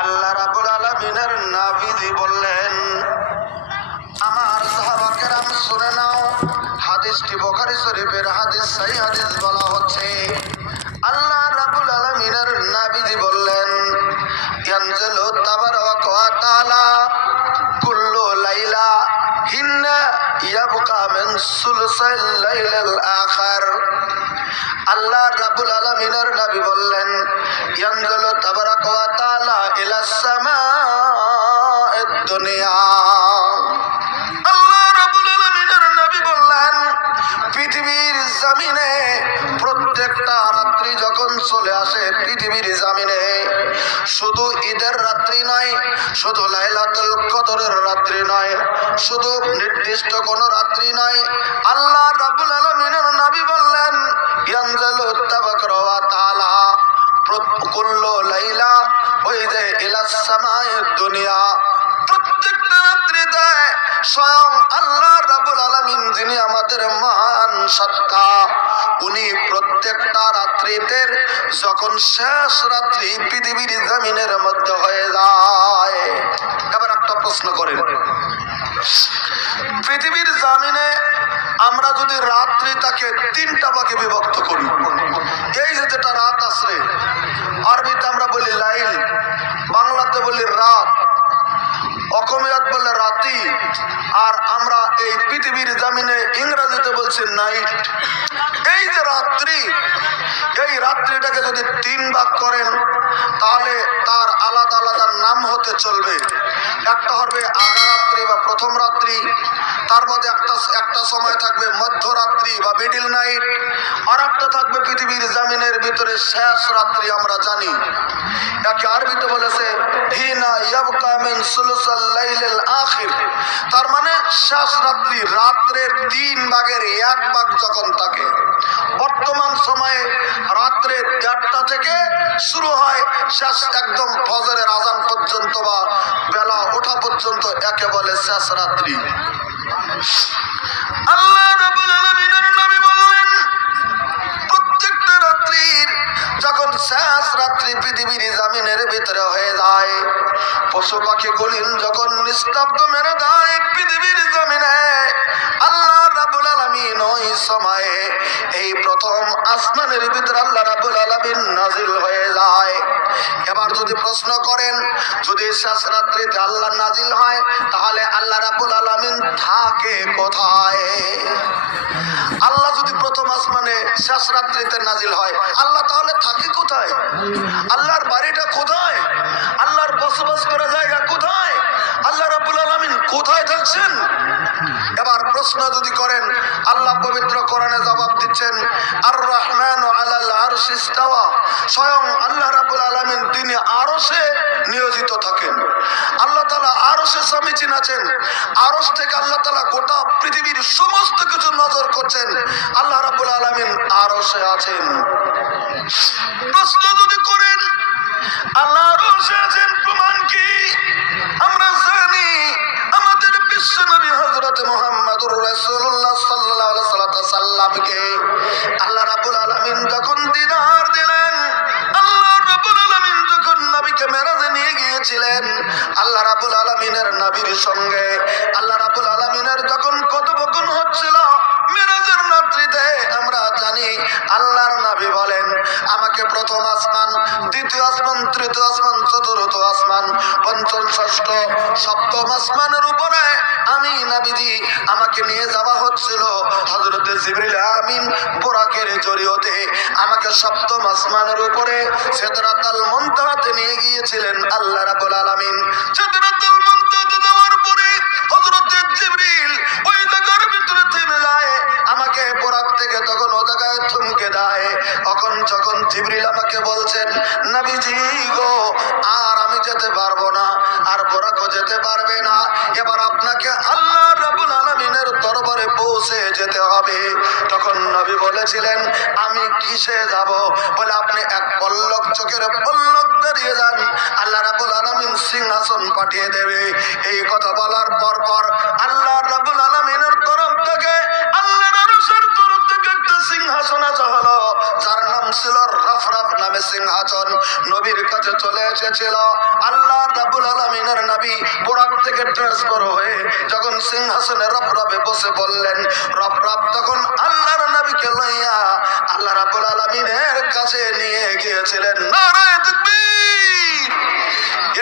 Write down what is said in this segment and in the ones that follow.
আল্লাহ রাব্বুল আলামিনের নবী বললেন, আমার সাহাবা কেরাম শুনে নাও, হাদিসটি বুখারী শরীফের হাদিস, সহিহ হাদিস বলা হচ্ছে। আল্লাহ রাব্বুল আলামিনের নবী বললেন, ইয়ানজিলু তাবারাকা ওয়া তাআলা কুল্লু লাইলা হিন্না ইয়াবকা মিন সুলসাল লাইলিল আখির। আল্লাহ রাব্বুল আলামিনের নবী বললেন, ইয়ানজিলু তাবারাকা ওয়া তাআলা ইলাস সামাa'id দুনিয়া। আল্লাহ রাব্বুল আলামিনের নবী বললেন, পৃথিবীর জমিনে প্রত্যেকটা রাত্রি যখন চলে আসে পৃথিবীর জমিনে, শুধু ঈদের রাত্রি নয়, শুধু লাইলাতুল কদরের রাত্রি নয়, শুধু নির্দিষ্ট কোন রাত্রি নয়, আল্লাহ রাব্বুল আলামিনের নবী বললেন, ইয়ানজিলু তাবারাকা ওয়া তাআলা কুল্লু লাইলা ওই যে ইলাস সামাa'id দুনিয়া। প্রত্যেকটা রাত্রিতে স্বয়ং আল্লাহ রাব্বুল আলামিন, যিনি আমাদের মহান সত্তা, উনি প্রত্যেকটা রাত্রিতে যখন শেষ রাত্রি পৃথিবীর জমিনের মধ্যে হয়ে যায়। এবার একটা প্রশ্ন করেন, পৃথিবীর জমিনে আমরা যদি রাত্রিটাকে তিনটা ভাগে বিভক্ত করি, এই যে যেটা রাত আছে, আরবিতে আমরা বলি লাইল, বাংলাতে বলি রাত, অসমীয়াত বলে রাতি, আর আমরা এই পৃথিবীর জমিনে ইংরেজিতে বলছি নাইট। এই যে রাত্রি, এই রাত্রিটাকে যদি তিন ভাগ করেন তাহলে তার আলাদা আলাদা নাম হতে চলবে। একটা হবে আগারাত্রি বা প্রথম রাত্রি, তার মধ্যে একটা সময় থাকবে মধ্যরাত্রি বা মিডিল নাইট, আর একটা থাকবে পৃথিবীর জমিনের ভিতরে শেষ রাত্রি। আমরা জানি একে আরবিতে বলেছে হিনা ইয়াবকা মিন সুলুসাল লাইলিল আখির, তার মানে শেষ রাত্রি, রাত্রের 3 ভাগের 1 ভাগ যখন থাকে। বর্তমান সময়ে রাত্রের 1টা থেকে শুরু হয়, শেষ একদম ফজরের আজান পর্যন্ত বা বেলা ওঠা পর্যন্ত একে বলে শেষ রাত্রি। আল্লাহ রাব্বুল আলামিনের নবী বললেন, প্রত্যেকটা রাত্রির যখন শেষ রাত্রি পৃথিবীর জমিনের ভিতরে হয়ে যায়, পশু পাখি গুলিন যখন নিস্তব্ধ মেরে দেয় পৃথিবীর জমিনে, আল্লাহ রাব্বুল আলামিন ওই সময়ে এই প্রথম আসমানের ভিতরে আল্লাহ রাব্বুল আলামিন নাজিল হয়ে যায়। এবার যদি প্রশ্ন করেন, যদি শেষ রাত্রিতে আল্লাহ নাজিল হয় তাহলে আল্লাহ রাব্বুল আলামিন থাকে কোথায়? আল্লাহ যদি প্রথম আসমানে শেষ রাত্রিতে নাজিল হয়, আল্লাহ তাহলে থাকে কোথায়? আল্লাহর বাড়িটা কোথায়? আল্লাহর বসবাস করার জায়গা কোথায়? আল্লাহ রাব্বুল আলামিন কোথায় থাকছেন? এবার প্রশ্ন যদি করেন, আল্লাহ পবিত্র কোরআনে জবাব দিচ্ছেন, আর রহমান আলাল আরশি ইস্তাওয়া, স্বয়ং আল্লাহ রাব্বুল আলামিন তিনি আরশে নিয়োজিত থাকেন। আল্লাহ তাআলা আরশে সমীচীন আছেন, আরশ থেকে আল্লাহ তাআলা গোটা পৃথিবীর সমস্ত কিছু নজর করছেন। আল্লাহ রাব্বুল আলামিন আরশে আছেন। প্রশ্ন যদি করেন আল্লাহ আরশে আছেন, প্রমাণ কি? আমরা জানি আমাদের বিশ্ব নবী হযরত মুহাম্মদুর রাসূলুল্লাহ সাল্লাল্লাহু আলাইহি সাল্লামকে আল্লাহ রাব্বুল আলামিন যখন দিদার দিলেন, আল্লাহ রাব্বুল আলামিন যখন নবীকে মেরাজে নিয়ে গিয়েছিলেন, আল্লাহ রাব্বুল আলামিনের নবীর সঙ্গে আল্লাহ রাব্বুল আলামিনের যখন কথোপকথন হচ্ছিল মেরাজের রাত্রিতে, আমরা জানি আল্লাহর নবী বলেন, আমাকে প্রথম আসমান, দ্বিতীয় আসমান, তৃতীয় আসমান, চতুর্থ আসমান, পঞ্চম, ষষ্ঠ, সপ্তম আসমানের উপরে আমি নবীজি আমাকে নিয়ে যাওয়া হচ্ছিল। হযরত জিবরিল আমিন বুরাকের জরিয়তে আমাকে সপ্তম আসমানের উপরে সিদরাতুল মুনতাহাতে নিয়ে গিয়েছিলেন আল্লাহ রাব্বুল আলামিন। সিদরাতুল মুনতাহাতে যাওয়ার পরে হযরত জিবরিল ওই জায়গার ভিতরে থেমে যায়, আমাকে বুরাক থেকে তখন ও জায়গায় থমকে দেয়। তখন যখন জিবরিল আমাকে বলছেন, নবীজি গো, আর আমি যেতে পারবো না, আর বুরাকও যেতে পারবে না, এবার আপনাকে আল্লাহ রাব্বুল আলামিনের দরবারে পৌঁছে যেতে হবে। তখন নবী বলেছিলেন, আমি কিসে যাব? বলে আপনি এক পলক, চোখের পলক দাঁড়িয়ে যান, আল্লাহ রাব্বুল আলামিন সিংহাসন পাঠিয়ে দেবে। এই কথা বলার পর আল্লাহ রাব্বুল আলামিনের তরফ থেকে, আল্লাহর আরশের তরফ থেকে একটা সিংহাসন আসা হলো, যার নাম ছিল রাফরাফ নামে সিংহাসন, নবীর কাছে চলে এসেছিল। আল্লাহ রাব্বুল আলামিনের নবী বুরাক থেকে ট্রান্সফার হয়ে যখন সিংহাসনে রবরবে বসে বললেন রব রব, তখন আল্লাহর নবীকে লইয়া আল্লাহ রাব্বুল আলামিনের কাছে নিয়ে গিয়েছিলেন। নারায়ে তাকবীর।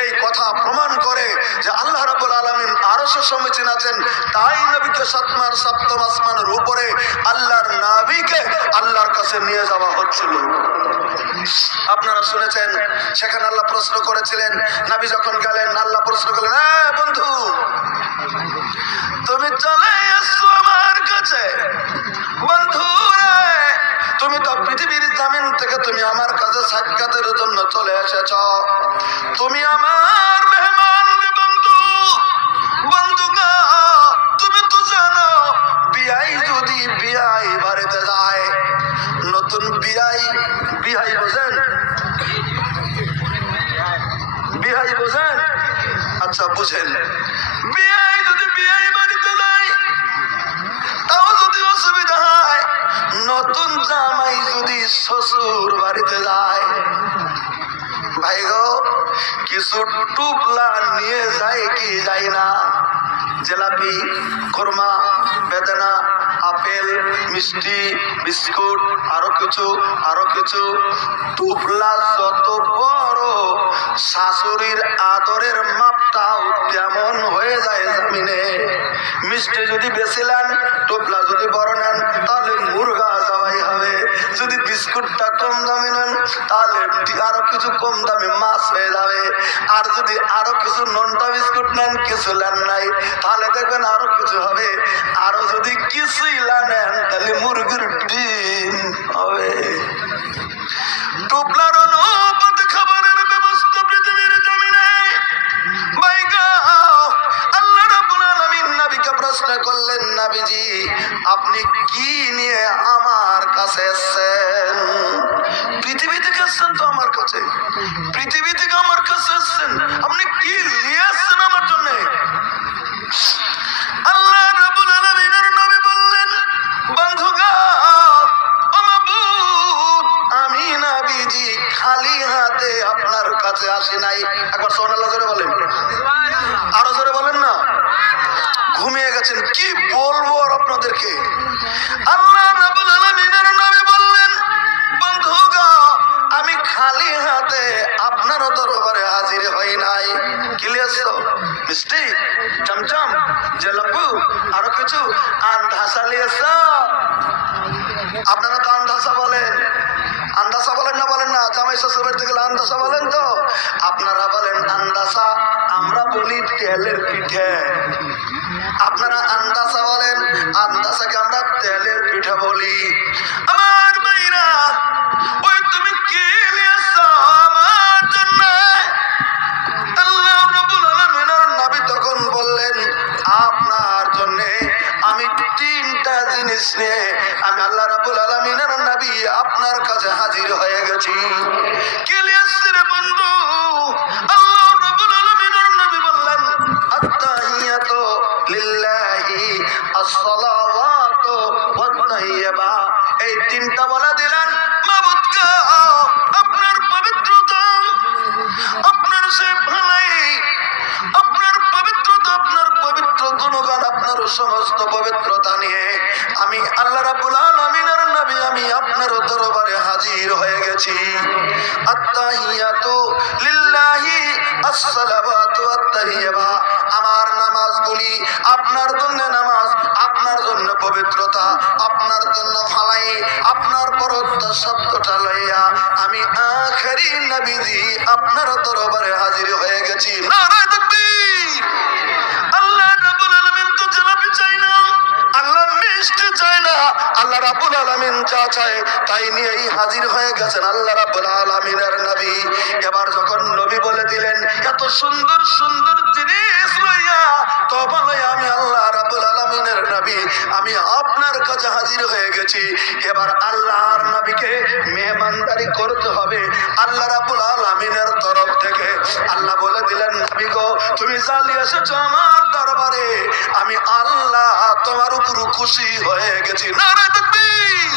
এই কথা প্রমাণ করে যে আল্লাহ রাব্বুল আলামিন আরশে সমীচীন আছেন, তাই নবীকে সাতমার সপ্তম আসমানের উপরে আল্লাহর নবীকে আল্লাহর কাছে নিয়ে যাওয়া হচ্ছিল। আপনারা শুনেছেন সেখানে আল্লাহ প্রশ্ন করেছিলেন, নবী যখন গেলেন আল্লাহ প্রশ্ন করলেন, হ্যাঁ বন্ধু, তুমি চলে এসছো আমার কাছে। বন্ধু রে, তুমি তো পৃথিবীর জামিন থেকে তুমি আমার কাছে সাক্ষাতের জন্য চলে এসেছ, তুমি আমার মেহমান বন্ধু। বন্ধু গো, তুমি তো জানো বিয়াই যদি বিয়াই বাড়িতে যায়, নতুন বিয়াই, বিয়াই বোঝেন? বিয়াই বোঝেন? আচ্ছা বুঝেন। বিয়াই যদি বিয়াই বাড়িতে যায় তাও যদি অসুবিধা হয়, নতুন জামাই যদি শ্বশুর বাড়িতে যায়, ভাই গো কিছু টুপলা নিয়ে যায় কি যায় না? জিলাপি, খুরমা, বেদানা, আপেল, মিষ্টি, বিস্কুট, আরো কিছু টুপলা যত বড়, শাশুড়ির আদরের মাপটাও তেমন হয়ে যায় জমিনে। মিষ্টি যদি বেশি নেন, টুপলা যদি বড় নেন, তাহলে মুরগা জবাই হবে। যদি বিস্কুটটা কম দামি নেন, তাহলে আরো কিছু কম দামি মাছ হয়ে যাবে। আর যদি আরো কিছু নন্টা বিস্কুট নেন, কিছু নেন নাই, তাহলে দেখবেন আরো কিছু হবে। আরো যদি কিছুই নেন, তাহলে মুরগির ডিম হবে। টুপলার অনুপাতে খাবারের ব্যবস্থা পৃথিবীর জমিনে। আল্লাহ রাব্বুল আলামিন নবীকে প্রশ্ন করলেন, নবীজি আপনি কি নিয়ে আমার কাছে এসেছেন? পৃথিবী থেকে এসেছেন তো আমার কাছে, পৃথিবী থেকে আমার কাছে এসেছেন, আপনি কি নিয়ে এসেছেন আমার জন্য? আল্লাহ রাব্বুল আলামিনের নবী বললেন, বন্ধু গো, ও মাবুদ, আমি নবীজি খালি হাতে আপনার কাছে আসি নাই। একবার সুবহানাল্লাহ জোরে বলেন, আরো জোরে বলেন না। ঘুমিয়ে গেছেন, কি বলবো আর আপনাদেরকে। আল্লাহ রাব্বুল আলামিনের নবী বললেন, বন্ধু গো, আমি খালি হাতে আপনার দরবারে হাজির হই নাই। কি লিয়েছো? মিষ্টি, চমচম, জেলাপু, আরো কিছু আন্ধাসা লিয়েছ? আপনারা তো আন্ধাসা বলেন, আন্দাসা বলেন না? বলেন না? জামাই শ্বশুর বাড়িতে গেলে আন্দাসা বলেন তো? আপনারা বলেন আন্দাসা, আমরা বলি তেলের পিঠে। আপনারা আন্দাসা বলেন, আন্দাসাকে আমরা তেলের পিঠে বলি। আমার ভাইরা, ওই তুমি কি নিয়েছো আমার জন্য? আল্লাহ রাব্বুল আলামিনের নবী তখন বললেন, আপনার জন্য আমি তিনটা জিনিস নিয়ে আমি আল্লাহ রাব্বুল আলামিনের নবী আপনার কাছে হাজির হয়ে গেছি। কি নিয়েছিস রে বন্ধু? আল্লাহ রাব্বুল আলামিনের নবী বললেন, আত্তাহিয়াতু লিল্লাহি, আসসালাওয়াতু ওয়াত-তাইয়্যিবা। এই তিনটা বলা দিলেন, মাবুদ গো, আপনার পবিত্রতা, আপনার সে ভালাই, আপনার পবিত্রতা, আপনার পবিত্র গুণগান, আপনার সমস্ত পবিত্রতা নিয়ে আমি আল্লাহ রাব্বুল আলামিনের নবী আমি আপনার দরবারে হাজির হয়ে গেছি। আত্তাহিয়াতু লিল্লাহি, আসসালাওয়াতু ওয়াত-তাইয়্যিবা। আমার নামাজগুলি আপনার জন্য নামাজ, আপনার জন্য পবিত্রতা, আপনার জন্য ভালাই, আপনার পরত্ব শব্দটা লইয়া আমি আখেরি নবীজি আপনার দরবারে হাজির হয়ে গেছি। নারায়ে তাকবীর। আল্লাহ রাব্বুল আলামিন তো জিলাপি চাই না, আল্লাহ মিষ্টি চাই না, আল্লাহ রাব্বুল আলামিন যা চায় তাই নিয়েই হাজির হয়ে গেছেন আল্লাহ রাব্বুল আলামিনের নবী। এবার যখন নবী বলে দিলেন, এত সুন্দর সুন্দর জিনিস লইয়া তো বলে আমি আল্লাহ রাব্বুল আলামিনের নবী আমি আপনার কাছে হাজির হয়ে গেছি। এবার আল্লাহর নবীকে মেহমানদারি করতে হবে আল্লাহ রাব্বুল আলামিনের তরফ থেকে। আল্লাহ বলে দিলেন, নবী গো, তুমি চালিয়ে এসেছো আমার দরবারে, আমি আল্লাহ তোমার উপর খুশি হয়ে গেছি। নারায়ে তাকবীর।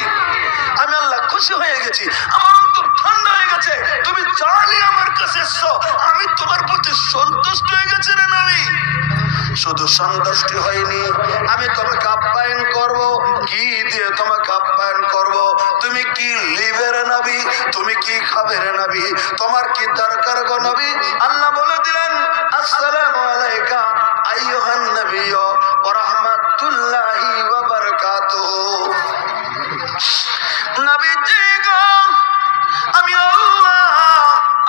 আমি আল্লাহ খুশি হয়ে গেছি, আমার অন্তর ঠান্ডা হয়ে গেছে। তুমি চাইলে আমার কাছে এসছো, আমি তোমার প্রতি সন্তুষ্ট হয়ে গেছি রে নবী। শুধু সন্তুষ্টি হয়নি, আমি তোমাকে আপ্যায়ন করব। কি দিয়ে তোমাকে আপ্যায়ন করব? তুমি কি লিবে রে নবী? তুমি কি খাবে রে নবী? তোমার কি দরকার গো নবী? আল্লাহ বলে দিলেন, আসসালামু আলাইকা আইয়ুহান নবী ওয়া রাহমাতুল্লাহি ওয়া বারাকাতুহু। নবীজি গো, আমি আল্লাহ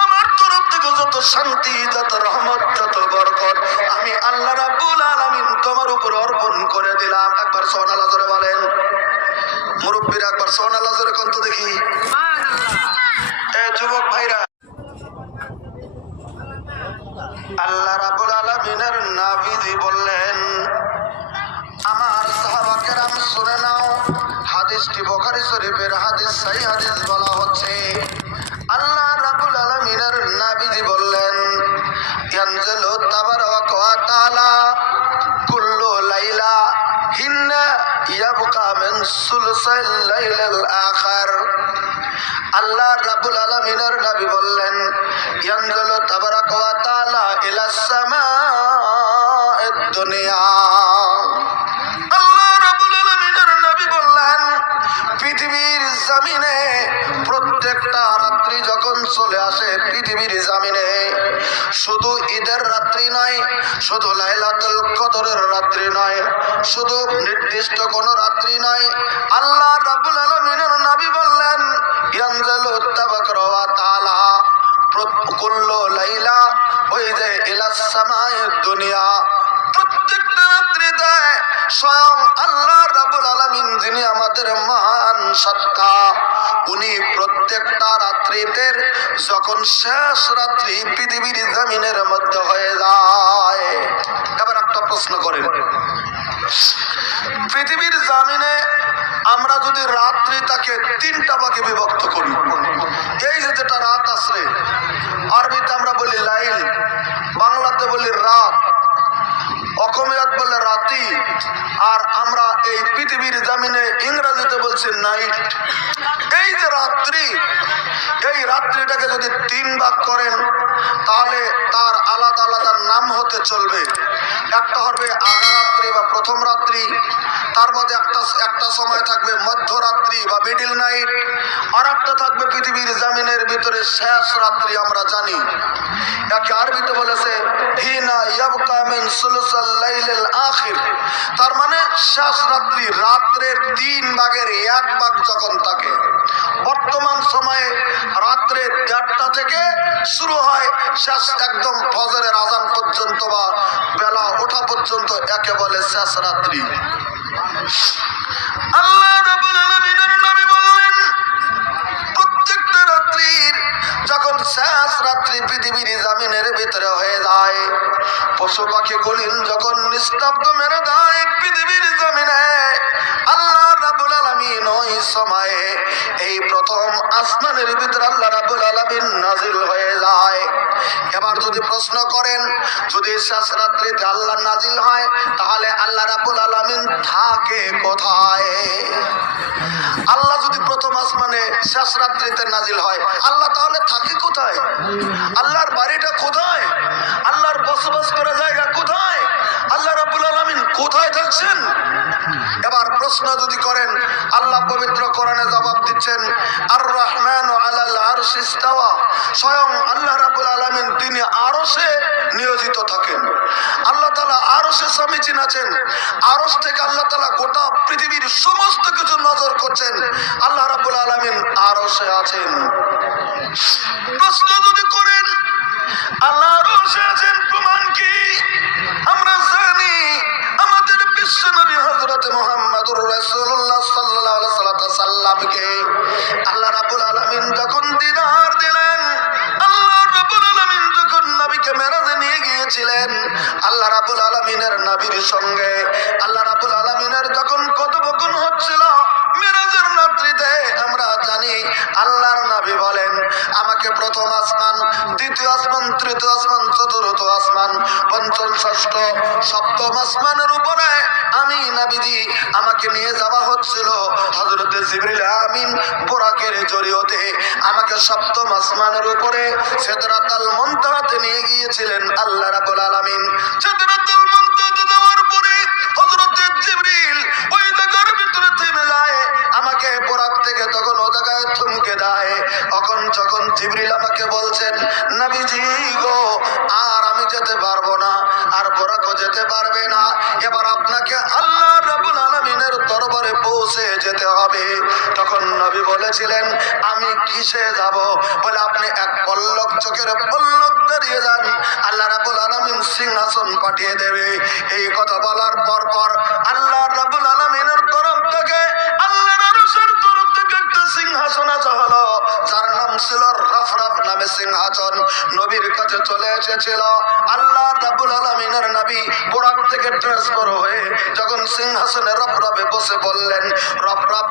আমার তরফ থেকে যত শান্তি, যত রহমত, যত বরকত আমি আল্লাহ রাব্বুল আলামিন তোমার উপর অর্পণ করে দিলাম। একবার সুবহানাল্লাহ জোরে বলেন। মুরব্বীরা একবার সুবহানাল্লাহ জোরে কোন তো দেখি। এ যুবক ভাইরা, আল্লাহ রাব্বুল আলামিনের নবী বললেন, আমার সাহাবা কেরাম শুনে নাও, হাদিসটি বুখারী শরীফের হাদিস, সহিহ হাদিস বলা হচ্ছে। আল্লাহ রাব্বুল আলামিনের নবী বললেন, ইয়ানজিলু তাবারাকা ওয়া তাআলা কুল্লু লাইলা হিন্না ইয়াবকা মিন সুলসাল লাইলিল আখির। আল্লাহ রাব্বুল আলামিনের নবী বললেন, ইয়ানজিলু তাবারাকা ওয়া তাআলা ইলাস সামাa'id দুনিয়া। পৃথিবীর জমিনে প্রত্যেকটা রাত্রি যখন চলে আসে পৃথিবীর জমিনে, শুধু ঈদের রাত্রি নয়, শুধু লাইলাতুল কদরের রাত্রি নয়, শুধু নির্দিষ্ট কোন রাত্রি নয়, আল্লাহ রাব্বুল আলামিনের নবী বললেন, ইয়ানজিলু তাবারাকা ওয়া তাআলা কুল্লু লাইলা ওই যে ইলাস সামাa'id দুনিয়া। প্রত্যেকটা রাত্রিতে স্বয়ং আল্লাহ রাব্বুল আলামিন, যিনি আমাদের মহান সত্তা, উনি প্রত্যেকটা রাত্রিতে যখন শেষ রাত্রি পৃথিবীর জমিনের মধ্যে হয়ে যায়। এবার একটা প্রশ্ন করেন, পৃথিবীর জমিনে আমরা যদি রাত্রিটাকে তিনটা ভাগে বিভক্ত করি, এই যে যেটা রাত আছে, আরবিতে আমরা বলি লাইল, বাংলাতে বলি রাত, অসমীয়াত বলে রাতি, আর আমরা এই পৃথিবীর জমিনে ইংরেজিতে বলছি নাইট। এই যে রাত্রি, এই রাত্রিটাকে যদি তিন ভাগ করেন তাহলে তার আলাদা আলাদা নাম হতে চলবে। একটা হবে আগারাত্রি বা প্রথম রাত্রি, তার মধ্যে একটা সময় থাকবে মধ্যরাত্রি বা মিডিল নাইট, আর একটা থাকবে পৃথিবীর জমিনের ভিতরে শেষ রাত্রি। আমরা জানি একে আরবিতে বলেছে হিনা ইয়াবকা মিন সুলসাল লাইলিল আখির, তার মানে শেষ রাত্রি, রাত্রের 3 ভাগের 1 ভাগ যখন থাকে। বর্তমান সময়ে রাত্রে 1:30 থেকে শুরু হয়, শেষ একদম ফজরের আযান পর্যন্ত বা বেলা ওঠা পর্যন্ত একে বলে শেষ রাত্রি। আল্লাহ রাব্বুল আলামিনের নবী বললেন, প্রত্যেকটা রাত্রির যখন শেষ রাত্রি পৃথিবীর জমিনের ভিতরে হয়ে যায়, পশু পাখি গুলিন যখন নিস্তব্ধ মেরে দেয় পৃথিবীর জমিনে, আল্লাহ রাব্বুল আলামিন ওই সময়ে এই প্রথম আসমানের ভিতরে আল্লাহ রাব্বুল আলামিন নাজিল হয়ে যায়। এবার যদি প্রশ্ন করেন, যদি শেষ রাত্রিতে আল্লাহ নাজিল হয় তাহলে আল্লাহ রাব্বুল আলামিন থাকে কোথায়? আল্লাহ যদি প্রথম আসমানে শেষ রাত্রিতে নাজিল হয়, আল্লাহ তাহলে থাকে কোথায়? আল্লাহর বাড়িটা কোথায়? আল্লাহর বসবাস করার জায়গা কোথায়? আল্লাহ রাব্বুল আলামিন কোথায় থাকছেন? এবার প্রশ্ন যদি করেন, আল্লাহ পবিত্র কোরআনে জবাব দিচ্ছেন, আর রহমানু আলাল আরশি ইস্তাওয়া, স্বয়ং আল্লাহ রাব্বুল আলামিন তিনি আরশে নিয়োজিত থাকেন। আল্লাহ তাআলা আরশে সমীচীন আছেন, আরশ থেকে আল্লাহ তাআলা গোটা পৃথিবীর সমস্ত কিছু নজর করছেন। আল্লাহ রাব্বুল আলামিন আরশে আছেন। প্রশ্ন যদি করেন আল্লাহ আরশে আছেন, প্রমাণ কি? আমরা জানি আমাদের বিশ্ব নবী হযরত মুহাম্মদুর রাসূলুল্লাহ সাল্লাল্লাহু আলাইহি ওয়াসাল্লামকে আল্লাহ রাব্বুল আলামিন যখন দিদার দিলেন, আল্লাহ রাব্বুল আলামিন যখন নবীকে মেরাজে নিয়ে গিয়েছিলেন, আল্লাহ রাব্বুল আলামিনের নবীর সঙ্গে আল্লাহ রাব্বুল আলামিনের যখন কথোপকথন হচ্ছিল মেরাজের রাত্রিতে, আমরা জানি আল্লাহর নবী বলেন, আমাকে প্রথম আসমান, দ্বিতীয় আসমান, তৃতীয় আসমান, চতুর্থ আসমান, ষষ্ঠ সপ্তম আসমানের উপরে আমি নবীজি আমাকে নিয়ে যাওয়া হচ্ছিল। হযরত জিবরিল আমিন বুরাকের জরিয়তে আমাকে সপ্তম আসমানের উপরে সিদরাতুল মুনতাহাতে নিয়ে গিয়েছিলেন আল্লাহ রাব্বুল আলামিন। সিদরাতুল মুনতাহাতে যাওয়ার পরে হযরত জিবরিল ওই জায়গার ভিতরে থেমে যায়, আমাকে বুরাক থেকে তখন ও জায়গায় থমকে দেয়। যখন জিবরিল আমাকে বলছেন, নবীজি গো আর আমি যেতে পারবো না, আর বুরাকও যেতে পারবে না, এবার আপনাকে আল্লাহ রাব্বুল আলামিনের দরবারে পৌঁছে যেতে হবে। তখন নবী বলেছিলেন, আমি কিসে যাব? বলে আপনি এক পলক চোখের পলক দাঁড়িয়ে যান, আল্লাহ রাব্বুল আলামিন সিংহাসন পাঠিয়ে দেবে। এই কথা বলার পর পর আল্লাহ রাব্বুল আলামিনের তরফ থেকে, আল্লাহর আরশের তরফ থেকে একটা সিংহাসন আসা হলো, যার নাম ছিল রফরফ নামে সিংহাসন, নবীর কাছে চলে এসেছিল। আল্লাহ রাব্বুল আলামিনের নবী বুরাক থেকে ট্রান্সফার হয়ে যখন সিংহাসনে রফরফে বসে বললেন, রফরফ